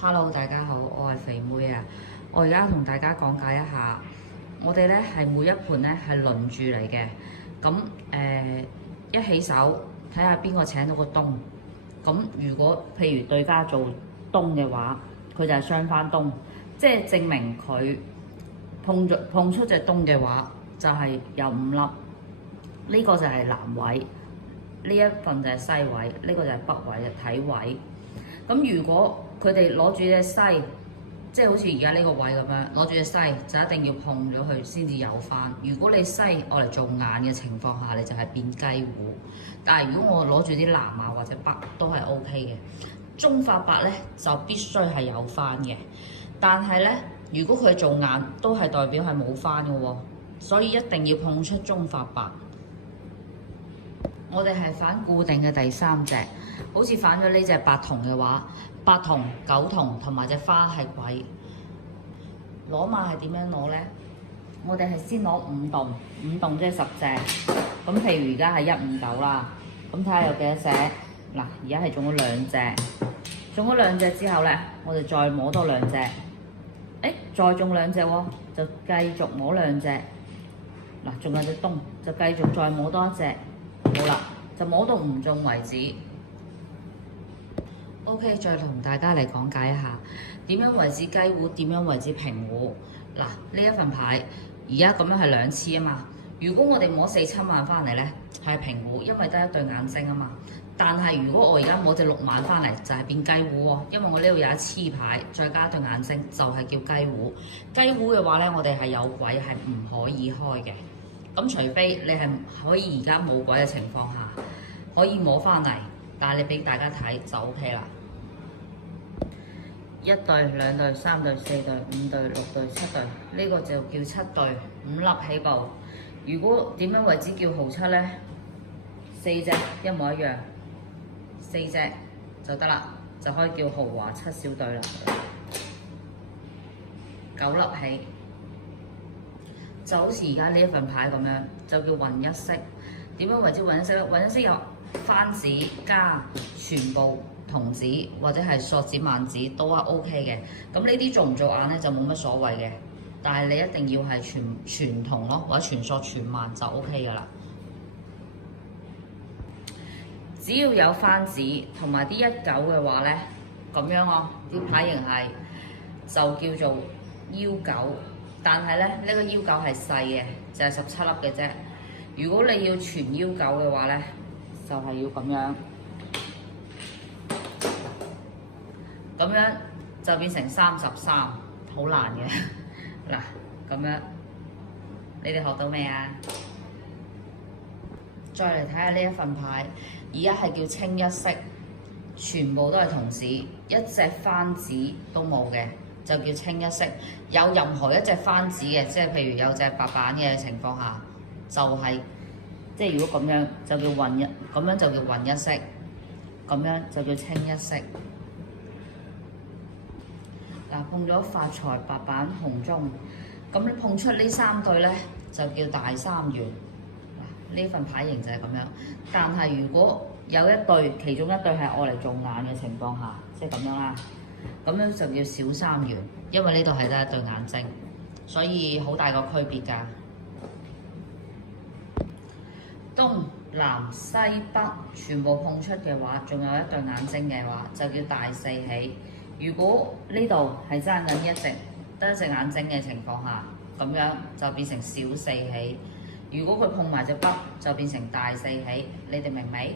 Hello，大家好，我係肥妹啊！我而家同大家講解一下，我哋咧係每一盤咧係輪住嚟嘅。咁一起手睇下邊個請到個東。咁如果譬如對家做東嘅話，佢就係雙翻東，即係證明佢碰出隻東嘅話，就係有5粒。呢個就係南位，呢一份就係西位，呢個就係北位嘅體位。咁如果佢哋攞住隻西，即係好似而家呢個位咁樣，攞住隻西就一定要碰咗佢先至有翻。如果你西我嚟做眼嘅情況下，你就係變雞糊。但係如果我攞住啲南啊或者北都係 O K 嘅。中發白咧就必須係有翻嘅，但係咧如果佢做眼都係代表係冇翻嘅喎，所以一定要碰出中發白。我哋係反固定嘅第3隻，好似反咗呢隻八筒嘅話，八筒、九筒同埋隻花係鬼。攞馬係點樣攞呢？我哋係先攞5洞，5洞即係10隻。咁譬如而家係159啦，咁睇下有幾多隻？嗱，而家係中咗2隻，中咗2隻之後呢，我哋再摸多2隻，再中2隻喎，就繼續摸2隻。嗱，仲有隻東，就繼續再摸多1隻。好啦，就摸到唔中為止。OK， 再同大家嚟講解一下點樣為止雞糊，點樣為止平糊。嗱，呢一份牌而家咁樣係2次啊嘛。如果我哋摸4七萬翻嚟呢，係平糊，因為得一對眼睛啊嘛。但係如果我而家摸隻6萬翻嚟，就係變雞糊喎，因為我呢度有一黐牌，再加一對眼睛，就係叫雞糊。雞糊嘅話呢，我哋係有鬼係唔可以開嘅。咁除非你係可以而家冇鬼嘅情況下，可以摸翻嚟，但係你俾大家睇就 OK 啦。1對、2對、3對、4對、5對、6對、7對，呢個就叫7對，5粒起步。如果點樣為之叫豪七呢？4隻一模一樣，4隻就得啦，就可以叫豪華7小隊啦。9粒起。就好似而家呢一份牌咁樣，就叫混一色。點樣為之混一色咧？混一色有番子加全部童子或者係索子萬子都係 O K 嘅。咁呢啲做唔做眼咧就冇乜所謂嘅，但係你一定要係全童咯，或者全索全萬就 O K 噶啦。只要有番子同埋啲19嘅話咧，咁樣啲牌型係就叫做幺9。但係咧，呢個幺9係細嘅，就係17粒嘅啫。如果你要全幺9嘅話咧，就係要咁樣，咁樣就變成33，好難嘅。嗱，咁樣你哋學到未啊？再嚟睇下呢一份牌，而家係叫清一色，全部都係童子，一隻番子都冇嘅。就叫清一色，有任何一隻番子嘅，即係譬如有隻白板嘅情況下，就係即係如果咁樣就叫混一，咁樣就叫混一色，咁樣就叫清一色。嗱，碰咗發財、白板、紅中，咁你碰出呢3對咧，就叫大三元。嗱，呢份牌型就係咁樣。但係如果有一對，其中一對係愛嚟做眼嘅情況下，即係咁樣啦。咁樣就叫小三元，因為呢度係得一對眼睛，所以好大個區別㗎。東南西北全部碰出嘅話，仲有一對眼睛嘅話，就叫大4起。如果呢度係爭緊一隻得一隻眼睛嘅情況下，咁樣就變成小4起。如果佢碰埋隻北，就變成大4起。你哋明未？